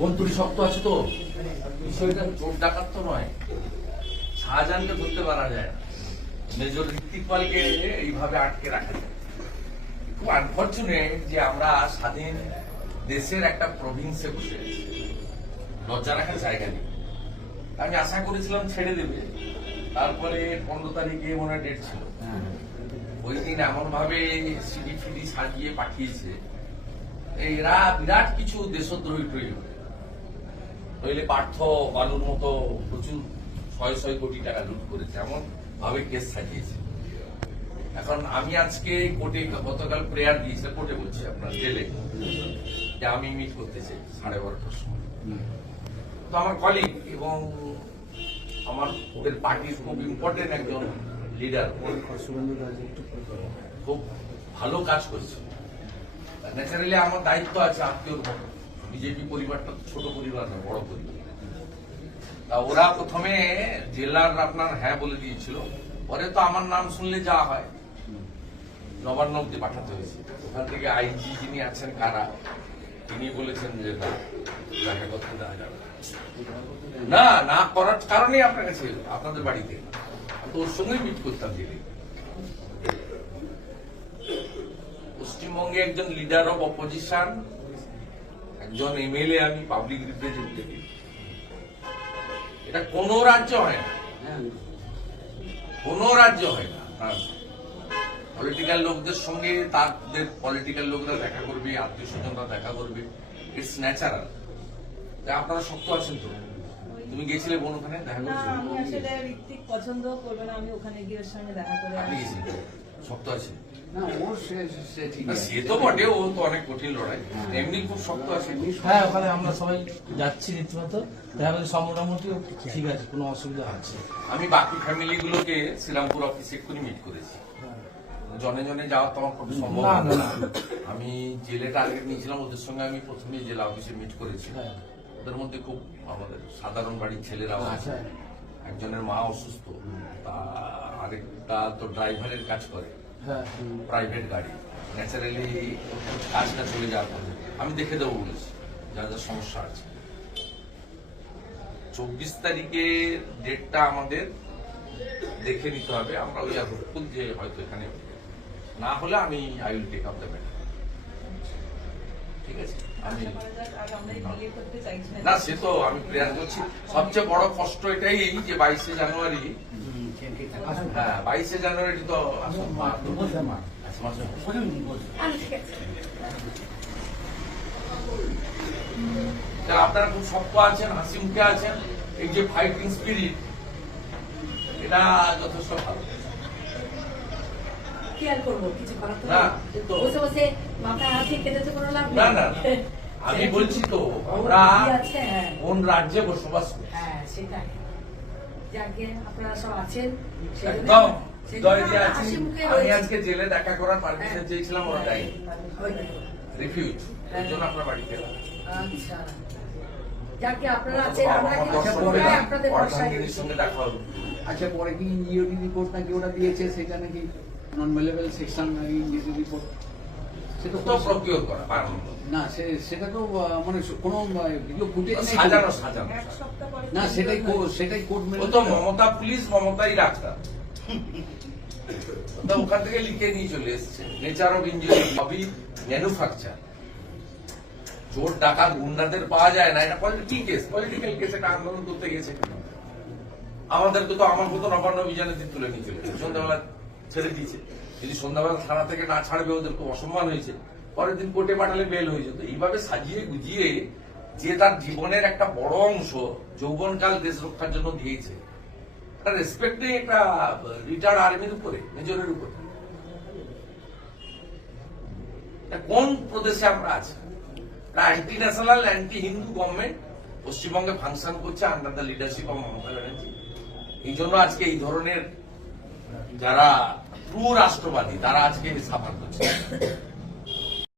বন্ধুরি শক্ত আছে তো। বিষয়টা চোর ডাকাত তো নয়। শাহজাহানকে ধরতে পারা যায় না। মেজর ঋত্বিক পালকে এইভাবে আটকে রাখা যায়। খুব আনফর্চুনেট যে আমরা স্বাধীন দেশের একটা প্রভিন্সে বসে আছি। লজ্জা রাখার জায়গা নেই। আমি আশা করেছিলাম ছেড়ে দেবে। তারপরে পনেরো তারিখে মনে হয় ডেট ছিল। ওই দিন এমন ভাবে সিডি ফিডি সাজিয়ে পাঠিয়েছে। এরা বিরাট কিছু দেশদ্রোহী হবে নইলে পার্থ বালুর মতো প্রচুর ছয় ছয় কোটি টাকা লুট করেছে এমন ভাবে কেস সাজিয়েছে এখন আমি আজকে কোর্টে গতকাল প্রেয়ার দিয়েছে কোর্টে বলছি আপনার জেলে যে আমি মিট করতে চাই সাড়ে বারোটার সময়। তো আমার কলিগ এবং আমার ওদের পার্টির খুব ইম্পর্টেন্ট একজন লিডার খুব ভালো কাজ করছে। ন্যাচারালি আমার দায়িত্ব আছে আত্মীয়র মতো বিজেপি পরিবারটা ছোট পরিবার না বড় পরিবার। তা ওরা প্রথমে জেলার আপনার হ্যাঁ বলে দিয়েছিল, পরে তো আমার নাম শুনলে যা হয়। নবান্ন অব্দি পাঠাতে হয়েছে। ওখান থেকে আইজি যিনি আছেন কারা, তিনি বলেছেন যে না, দেখা করতে দেওয়া যাবে না। না করার কারণেই আপনার কাছে আপনাদের বাড়িতে। ওর সঙ্গেই মিট করতাম দিদি পশ্চিমবঙ্গে একজন লিডার অফ অপোজিশন একজন এমএলএ আমি পাবলিক রিপ্রেজেন্টেটিভ এটা কোন রাজ্য হয় না। কোন রাজ্য হয় না। পলিটিক্যাল লোকদের সঙ্গে তাদের পলিটিক্যাল লোকরা দেখা করবে আত্মীয় স্বজনরা দেখা করবে। ইটস ন্যাচারাল আপনারা শক্ত আছেন তো? তুমি গেছিলে বোন ওখানে? দেখা না আমি আসলে ঋত্বিক পছন্দ করবে না আমি ওখানে গিয়ে ওর সঙ্গে দেখা করে আপনি গেছিলেন? শক্ত আছে না ও সে সে ঠিক না, আছে। সে তো বটে ও তো অনেক কঠিন লড়াই। এমনি খুব শক্ত আছে। হ্যাঁ ওখানে আমরা সবাই যাচ্ছি রীতিমতো। দেখা সব মোটামুটি ঠিক আছে কোনো অসুবিধা হচ্ছে আমি বাকি ফ্যামিলি শ্রীরামপুর অফিসে এক্ষুনি মিট করেছি। জনে জনে যাওয়া তো আমার খুব সম্ভব না, না। না, না। আমি জেলে টার্গেট নিয়েছিলাম ওদের সঙ্গে আমি প্রথমে জেলা অফিসে মিট করেছি। হ্যাঁ। ওদের মধ্যে খুব আমাদের সাধারণ বাড়ির ছেলেরাও আছে। আচ্ছা। একজনের মা অসুস্থ। তা আরেকটা তো ড্রাইভারের কাজ করে। প্রাইভেট গাড়ি। ন্যাচারালি কাজটা চলে যাওয়ার পরে আমি দেখে দেবো বলেছি যা যা সমস্যা আছে। চব্বিশ তারিখের ডেটটা আমাদের দেখে নিতে হবে। আমরা ওই আর হোপফুল যে হয়তো এখানে না হলে আমি I will take up the matter ঠিক আছে? আমি করতে চাইছি। না সে তো আমি প্রেয়ার করছি। সবচেয়ে বড় কষ্ট এটাই যে বাইশে জানুয়ারি হ্যাঁ বাইশে জানুয়ারি তো আপনারা খুব শক্ত আছেন হাসি মুখে আছেন এই যে ফাইটিং স্পিরিট এটা যথেষ্ট ভালো। আমি বলছি তো আমরা হ্যাঁ কোন রাজ্যে বসবাস করি হ্যাঁ সেটাই যাকে আপনারা সব আছেন একদম। আমি আজকে জেলে দেখা করার পারমিশন হ্যাঁ। চেয়েছিলাম ওরা দেয় রিফিউজ হ্যাঁ। এই জন্য আপনার বাড়িতে আচ্ছা। যাকে আপনারা আছেন বাবা আমরা কিন্তু দর্শন সবাই পেলাম, আপনাদের ভরসায় সঙ্গে দেখা হলো আচ্ছা পরে কি রিপোর্ট নাকি ওরা দিয়েছে? সেটা নাকি নন ভেলেবল সেকশন ইউডি রিপোর্ট সেটা তো প্রকিওর করা বানানো। না সে সেটা তো মানে কোনো ফুটেজ নেই সাজানো সাজানো এক সপ্তাহ পরে না সেটাই সেটাই কোর্ট মেনে তো মমতা পুলিশ মমতাই ডাক্তার। ওখান থেকে লিখে নিয়ে চলে এসছে। নেচার অফ ইঞ্জিনিয়ারিং সবই ম্যানুফ্যাকচার চোর ডাকাত গুন্ডাদের পাওয়া যায় না। এটা পলিটিক্যাল কেস পলিটিক্যাল কেস এটা আন্দোলন করতে গেছে আমাদেরকে তো আমার মতো নবান্ন অভিযানের দিন তুলে নিয়ে চলে। সন্ধ্যাবেলা ছেড়ে দিয়েছে। যদি সন্ধ্যাবেলা থানা থেকে না ছাড়বে, ওদের খুব অসম্মান হয়েছে। পরের দিন কোর্টে পাঠালে বেল হয়ে যেত। এইভাবে সাজিয়ে গুজিয়ে যে তার জীবনের একটা বড় অংশ যৌবনকাল দেশ রক্ষার জন্য দিয়েছে। একটা রেসপেক্ট নেই একটা রিটায়ার্ড আর্মির উপরে মেজরের উপরে। কোন প্রদেশে আমরা আছি? Anti national anti Hindu government পশ্চিমবঙ্গে ফাংশন করছে under the leadership of Mamata Banerjee. এই জন্য আজকে এই ধরনের যারা ট্রু রাষ্ট্রবাদী তারা আজকে সাফার করছে।